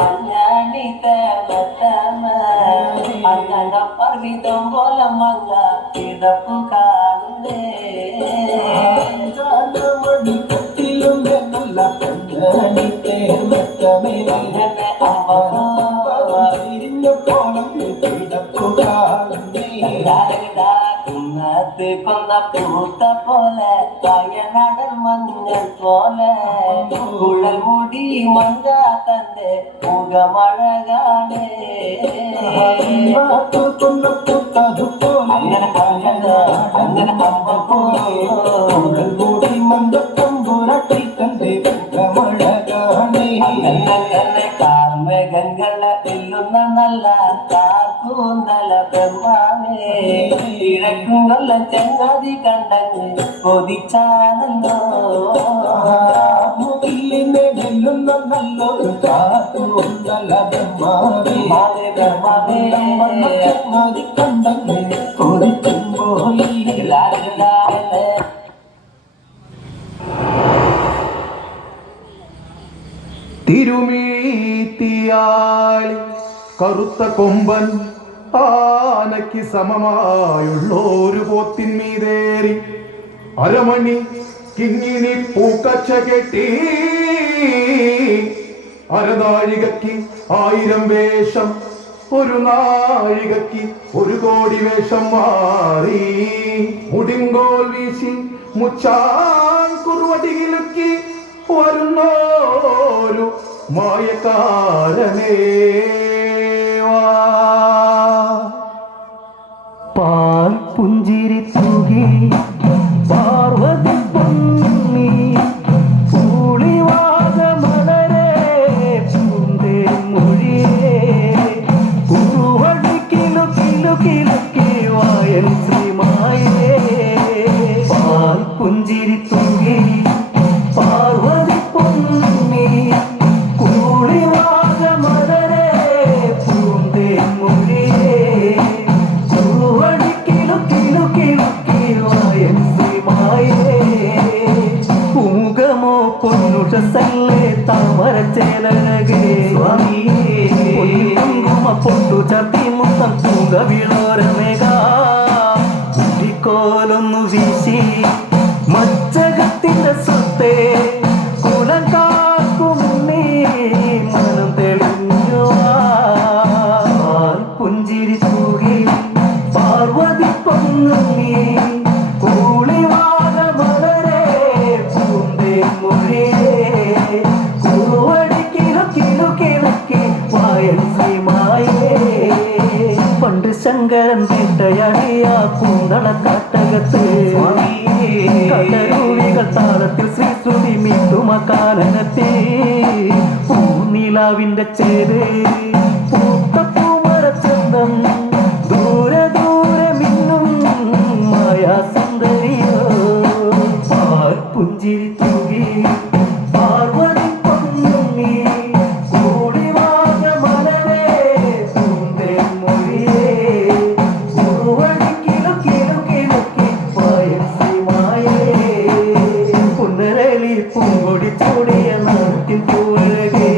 പഞ്ഞാണി തേമത്തമ അന്നന പർവിതം പോലെ മങ്ങ കിടപ്പു കാണുന്നേ കട്ടിലും നല്ല പഞ്ഞാണി തേമത്തമേ തിരിഞ്ഞ പോളം കിടപ്പു കാണുന്നേ കൊന്ന പൂത്ത പോലെ വയനാടൻ മഞ്ഞൾ പോലെ കുഴൽ മുടി മങ്ക തന്റെ മുഖമഴകാണേ കൊന്ന പൂത്തതു പോലെ അങ്ങനെ കുഴൽ മുടി മങ്കത്തമ്പുരട്ടി തന്റെ മുഖമഴകാണേ കാർമേഘങ്ങളെ വെല്ലുന്ന നല്ല കാർക്കൂന്നല ബ്രഹ്മാവേ ഇഴക്കും കൊല്ല ചങ്ങാതി കണ്ടങ്ങ് കൊതിച്ചാണല്ലോ മുകിലിനെ വെല്ലുന്ന നല്ലൊരു കാർക്കൂന്നല ബ്രഹ്മാവേ ചങ്ങാതി കണ്ടങ്ങ് കൊതിച്ചുമ്പോയി തിരുമീത്തിയാളി കറുത്ത കൊമ്പൻ ആനയ്ക്ക് സമമായുള്ളൊരു പോത്തിന്മീതേറി അരമണി കിങ്ങിണി പൂക്കച്ച കെട്ടി അരനാഴികയ്ക്ക് 1000 വേഷം ഒരു നാഴികയ്ക്ക് 1 കോടി വേഷം മാറി മുടിങ്കോൽ വീശി മുച്ചാൻ കുറുവടിയിലുക്കി വരുന്നോരു മായക്കാരനേ പാൽ പുഞ്ചിരി തൂകി പാർവതി പൊന്നി പൂളിവാക മലരെ പൂന്തേ മൊഴിയേ കുറുവടി കിലു കിലു കിലുക്കി വായൻ ശ്രീമായേ പാൽ പുഞ്ചിരി തൂകി പാർവതി പൊന്നി കൂളിവാക മലരെ പൂന്തേ മൊഴിയേ കുറുവടി കിലു കിലു കിലുക്കി വായൻ ശ്രീമായേ പൂമുഖമോ പൊന്നുഷസല്ലേ താമര ചേലഴകേ സ്വാമിയേ കുങ്കുമ പൊട്ടു ചാർത്തി മുത്തം തൂങ്ക വിളോരമേഘ കുട്ടിക്കോലൊന്നു വീശി മച്ചകത്തിന്റെ സ്വത്തേ കുലം കാക്കുമുന്നേ മനം തെളിഞ്ഞു പുഞ്ചിരി തൂകി പാർവതി പൊന്നുണ്ണി കൂളിവാക മലരെ പൂന്തേ മൊഴിയേ കുറുവടി കിലു കിലു കിലുക്കി വായൻ ശ്രീമായേ പണ്ട് ശങ്കരൻ വീട്ടയടിയ പൂന്തള കാട്ടകത്ത് കടരൂവികൾ താളത്തിൽ ശ്രീശ്രുതി മീട്ടുമക്കാനത്തി പൂനിലാവിന്റെ ചേര് പൂത്ത പൂമരച്ചന്തം ദൂരെ ദൂരെ മിന്നും മായാ സുന്ദരിയോ പാൽ പുഞ്ചിരി തൂകി പാർവതി പൊന്നുണ്ണി കൂടിവാക മലരെ പൂന്തേ മൊഴിയേ കുറുവടി കിലു കിലു കിലുക്കി വായൻ ശ്രീമായേ പുന്നരളി പൂങ്കൊടി ചൂടിയ നാട്ടിൻ പൂരകേ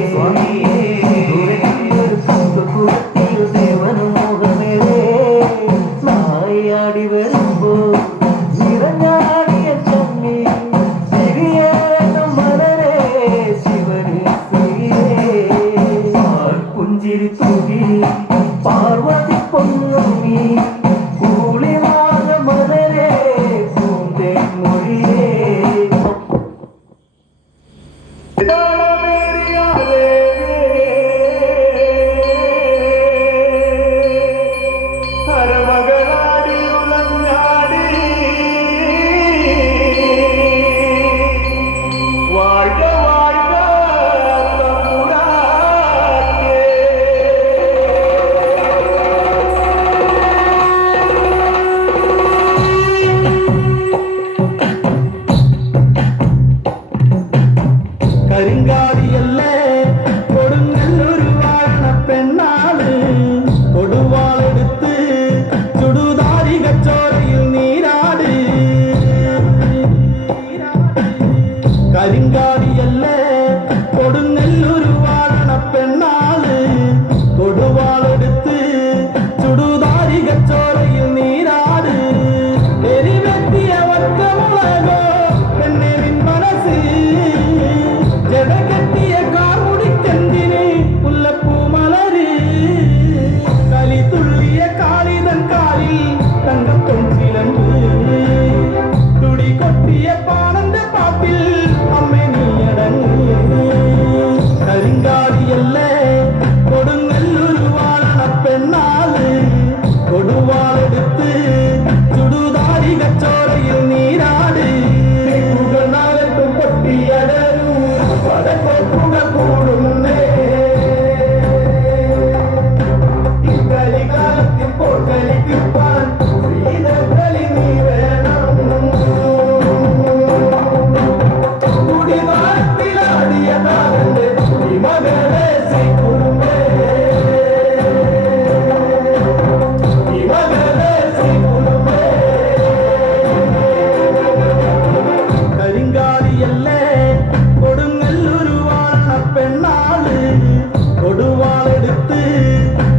കൊടുവാളെടുത്ത്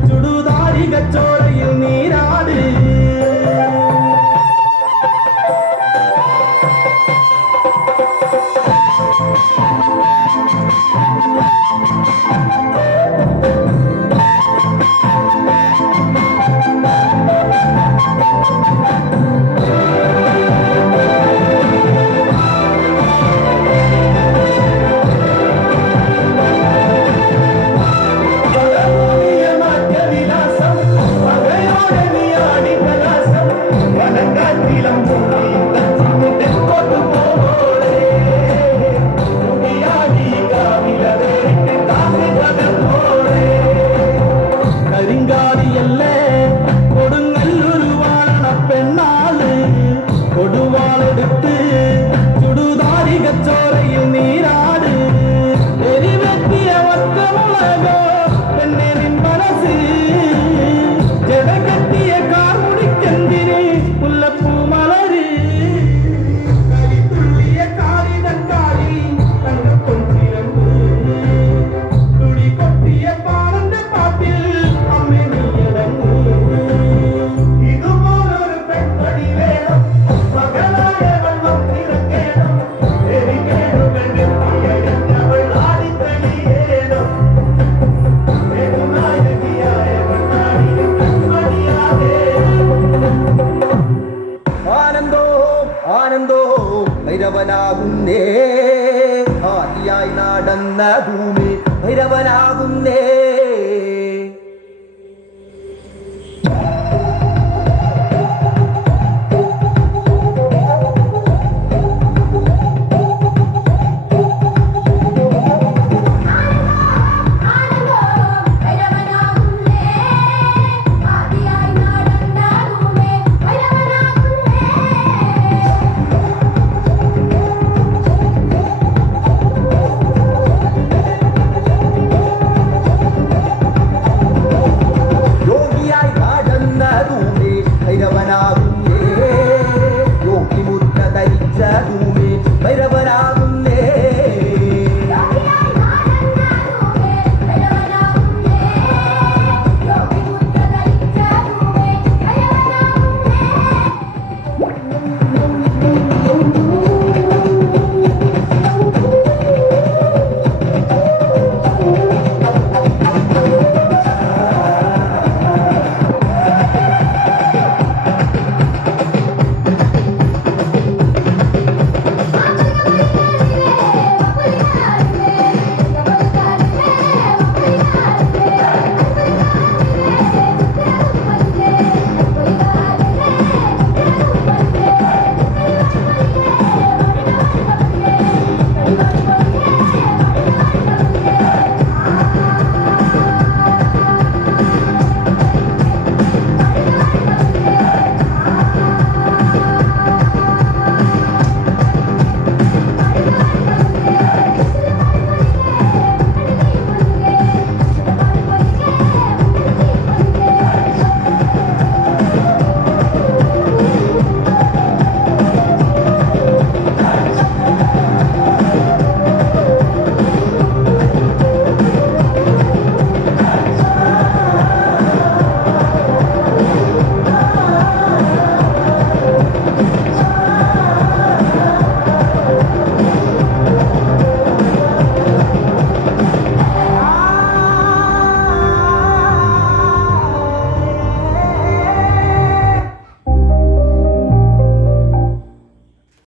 ചുടുതാരിക ചോരയിൽ നീരാട് കരിങ്കാലിയല്ലേ കൊടുങ്ങല്ലൊരു വാഴണ പെണ്ണാള് കൊടുവാളെടുത്ത് ചുടുതാരിക ചോരയിൽ നീരാട് എരിവെറ്റിയ വസ്ത്രമുളകോ പെണ്ണെ നിൻ മനസ്സ് ജടകെട്ടിയ കാർമുടിക്കെന്തിന് മുല്ലപ്പൂ മലര് കരിത്തുള്ളിയ കാലിതൻ കാലിൽ തങ്കപ്പൊൻചിരമ്പ് തുടി കൊട്ടിയ പാടന്റെ പാട്ടിൽ അമ്മ നീയടങ്ങ് ഇതുപോലൊരു പെൺപടി വേണം മകളായ വെള്ളം നിറക്കേണം എരികേടുകൾ വെട്ടിയവൾ ആടിത്തളിയേണം നായകിയായവൾ നാടിന് കൺമണിയാകേ ആനന്ദോ ആനന്ദോ ഭൈരവനാകുന്നേ ആദിയായി നടന്ന ഭൂമി ഭൈരവനാകുന്നേ